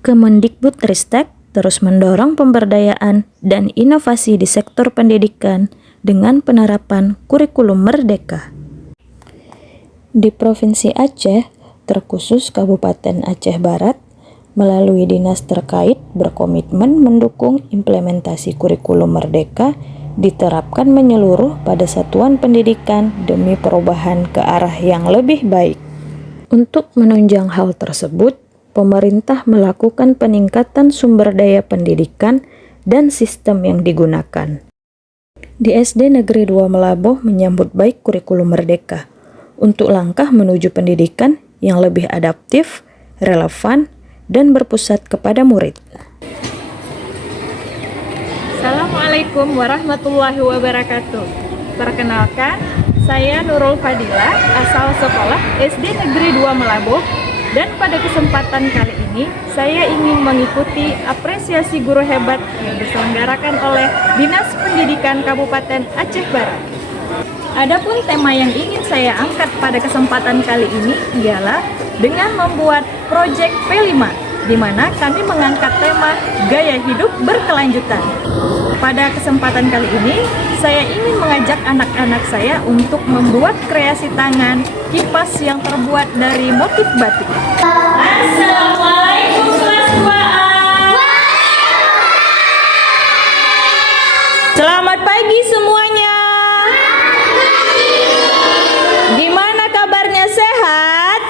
Kemendikbudristek terus mendorong pemberdayaan dan inovasi di sektor pendidikan dengan penerapan kurikulum merdeka. Di Provinsi Aceh, terkhusus Kabupaten Aceh Barat, melalui dinas terkait berkomitmen mendukung implementasi kurikulum merdeka diterapkan menyeluruh pada satuan pendidikan demi perubahan ke arah yang lebih baik. Untuk menunjang hal tersebut, pemerintah melakukan peningkatan sumber daya pendidikan dan sistem yang digunakan. Di SD Negeri 2 Melaboh menyambut baik kurikulum merdeka untuk langkah menuju pendidikan yang lebih adaptif, relevan, dan berpusat kepada murid. Assalamualaikum warahmatullahi wabarakatuh. Perkenalkan, saya Nurul Fadilah, asal sekolah SD Negeri 2 Melaboh, dan pada kesempatan kali ini saya ingin mengikuti apresiasi guru hebat yang diselenggarakan oleh Dinas Pendidikan Kabupaten Aceh Barat. Adapun tema yang ingin saya angkat pada kesempatan kali ini ialah dengan membuat proyek P5, di mana kami mengangkat tema gaya hidup berkelanjutan. Pada kesempatan kali ini, saya ingin mengajak anak-anak saya untuk membuat kreasi tangan kipas yang terbuat dari motif batik. Assalamualaikum kelas 2A. Selamat pagi semuanya. Gimana kabarnya, sehat?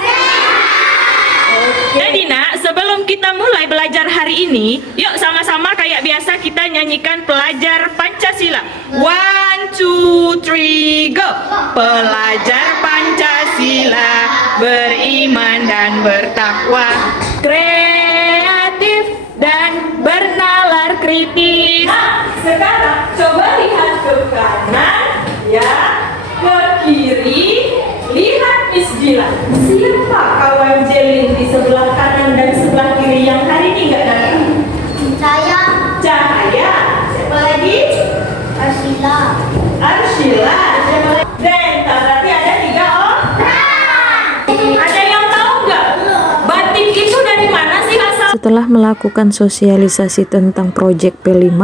Jadi nak, sebelum kita mulai belajar hari ini, yuk sama-sama kayak biasa kita nyanyikan pelajar Pancasila. 1, 2, 3, go! Pelajar Pancasila, beriman dan bertakwa, kreatif dan bernalar kritis. Nah, sekarang coba lihat ke kanan, ya, ke kiri. Lihat Miss Jilan, siapa kawan Jelin di sebelah kanan dan sebelah kiri yang hari ini nggak datang? Cahaya. Siapa lagi? Arshila. Siapa lagi? Denta. Berarti ada 3 orang. Ada yang tahu nggak? Batik itu dari mana sih asal? Setelah melakukan sosialisasi tentang proyek P5,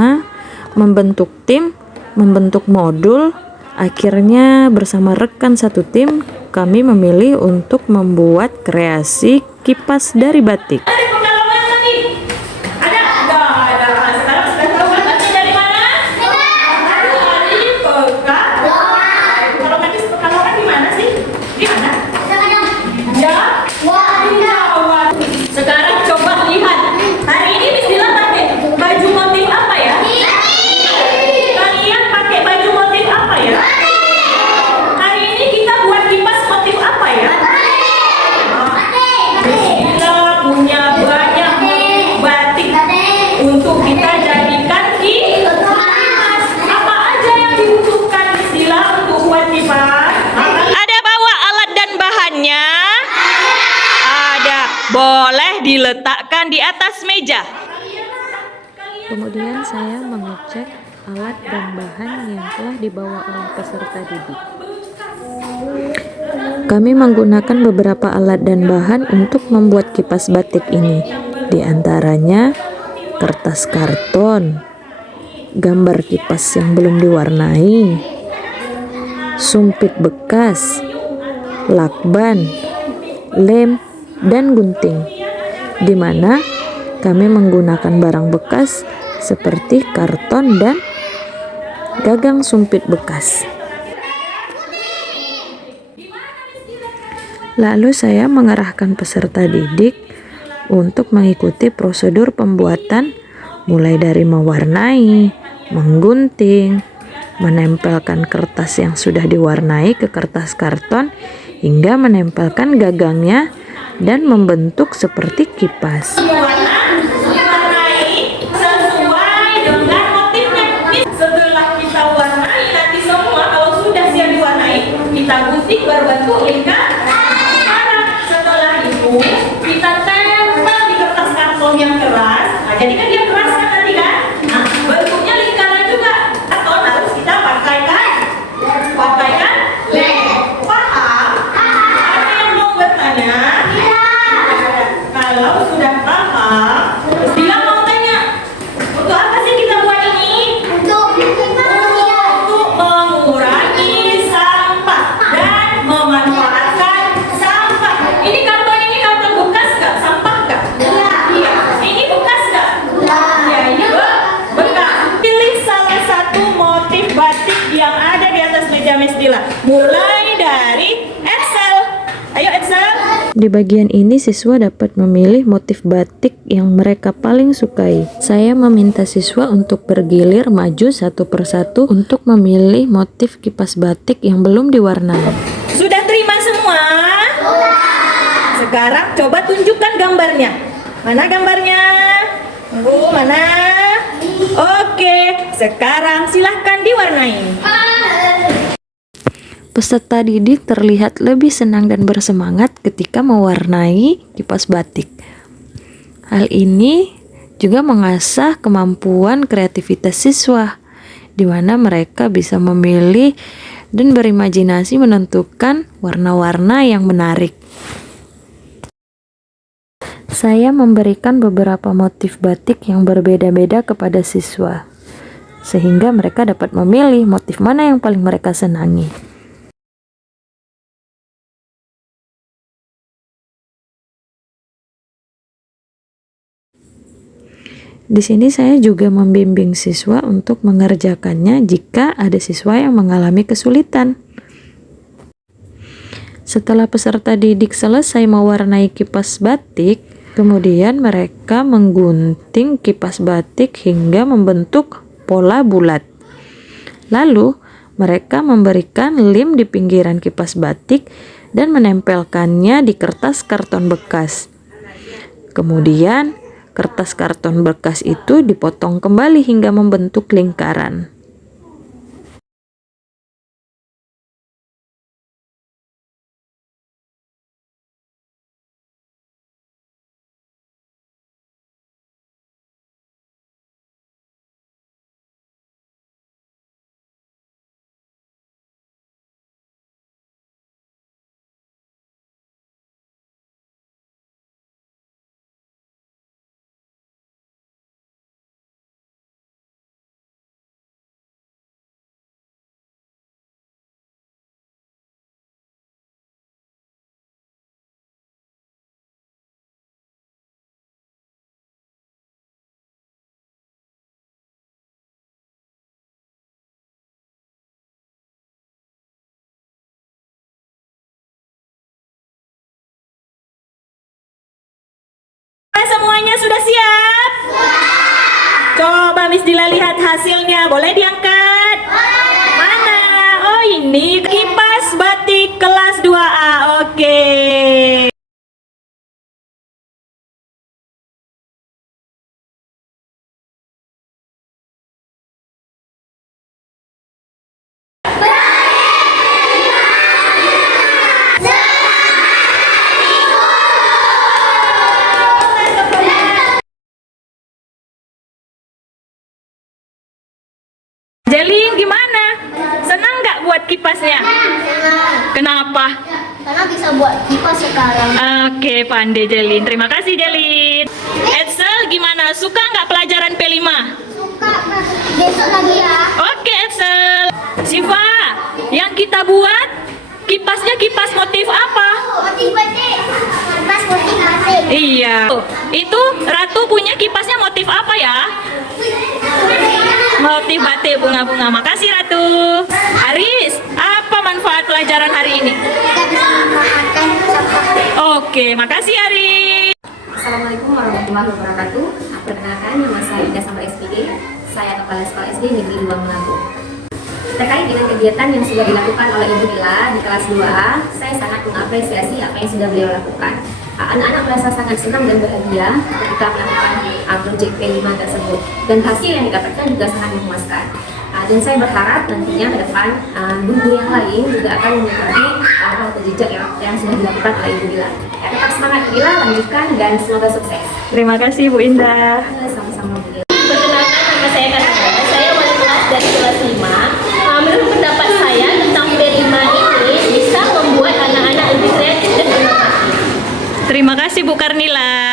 membentuk tim, membentuk modul, akhirnya bersama rekan satu tim, kami memilih untuk membuat kreasi kipas dari batik. Ada di Pekalongan nih? Ada? Nggak ada. Sekarang sudah tahu kan batik dari mana? Dari Pekalongan. Pekalongan di mana sih? Di mana? Ya? Di Jawa. Sekarang coba lihat. Hari ini Miss Dila pakai baju motif apa ya? Kalian pakai baju motif apa ya? Hari ini kita buat kipas motif apa ya? Kita punya banyak motif batik untuk kita jadikan kipas. Apa aja yang dibutuhkan Sila untuk buat kipas? Ada bawa alat dan bahannya? Ada. Boleh diletakkan di atas meja. Kemudian saya mengecek alat dan bahan yang telah dibawa oleh peserta didik. Kami menggunakan beberapa alat dan bahan untuk membuat kipas batik ini, di antaranya kertas karton, gambar kipas yang belum diwarnai, sumpit bekas, lakban, lem, dan gunting, di mana kami menggunakan barang bekas seperti karton dan gagang sumpit bekas. Lalu saya mengarahkan peserta didik untuk mengikuti prosedur pembuatan, mulai dari mewarnai, menggunting, menempelkan kertas yang sudah diwarnai ke kertas karton, hingga menempelkan gagangnya dan membentuk seperti kipas. Kita gunting berbentuk lingkar. Setelah itu kita tempel di kertas karton yang keras. Nah, jadi kan dia keras kan nanti kan? Nah, bentuknya lingkaran juga. Karton harus kita pakaikan lem. Paham? Ada yang mau bertanya? Kalau sudah sudah paham, Bila mau tanya, untuk apa sih kita buat ini? Untuk mengurangi sampah dan memanfaatkan sampah. Ini karton bekas nggak? Sampah nggak? Iya. Ini bekas nggak? Ya, ini bekas. Pilih salah satu motif batik yang ada di atas meja Miss Dila. Mulai dari Excel. Ayo Excel. Di bagian ini siswa dapat memilih motif batik yang mereka paling sukai. Saya meminta siswa untuk bergilir maju satu persatu untuk memilih motif kipas batik yang belum diwarnai. Sudah terima semua? Sekarang coba tunjukkan gambarnya. Mana gambarnya? Mana? Oke, sekarang silahkan diwarnai. Peserta didik terlihat lebih senang dan bersemangat ketika mewarnai kipas batik. Hal ini juga mengasah kemampuan kreativitas siswa, di mana mereka bisa memilih dan berimajinasi menentukan warna-warna yang menarik. Saya memberikan beberapa motif batik yang berbeda-beda kepada siswa, sehingga mereka dapat memilih motif mana yang paling mereka senangi. Di sini saya juga membimbing siswa untuk mengerjakannya jika ada siswa yang mengalami kesulitan. Setelah peserta didik selesai mewarnai kipas batik, kemudian mereka menggunting kipas batik hingga membentuk pola bulat. Lalu, mereka memberikan lem di pinggiran kipas batik dan menempelkannya di kertas karton bekas. Kemudian, kertas karton bekas itu dipotong kembali hingga membentuk lingkaran. Semuanya sudah siap? Coba Miss Dila lihat hasilnya, boleh diangkat? Mana? Oh ini kipas batik kelas 2A, oke. Jelin gimana? Senang nggak buat kipasnya? Kenapa? Karena bisa buat kipas sekarang. Oke, pandai Jelin. Terima kasih Jelin. Edsel gimana? Suka nggak pelajaran P5? Suka. Besok lagi ya. Oke Edsel. Siva, yang kita buat kipasnya kipas motif apa? Motif batik. Kipas motif batik. Iya. Itu Ratu punya kipasnya motif apa ya? Motif batik bunga-bunga. Makasih Ratu. Aris, apa manfaat pelajaran hari ini? Kita bisa memanfaatkan sampah. Oke, makasih Aris. Assalamualaikum warahmatullahi wabarakatuh. Perkenalkan, nama saya Ida Samar SPG. Saya Kepala Sekolah SD Negeri 2 Melampung. Terkait dengan kegiatan yang sudah dilakukan oleh Ibu Dila di kelas 2A, saya sangat mengapresiasi apa yang sudah beliau lakukan. Anak-anak merasa sangat senang dan bahagia ketika melakukan proyek P5 tersebut, dan hasil yang didapatkan juga sangat memuaskan. Dan saya berharap nantinya ke depan guru yang lain juga akan mengikuti hal atau jejak yang sudah dilakukan oleh Ibu Dila. Ya, tetap semangat Ibu Dila, lanjutkan dan semoga sukses. Terima kasih Bu Indah. Sama-sama Bu Dila. Perkenalkan, nama saya Karina. Saya wali kelas dari kelas 5. Menurut pendapat saya tentang P5 ini bisa membuat anak-anak lebih kreatif dan inovatif. Terima kasih Bu Karnila.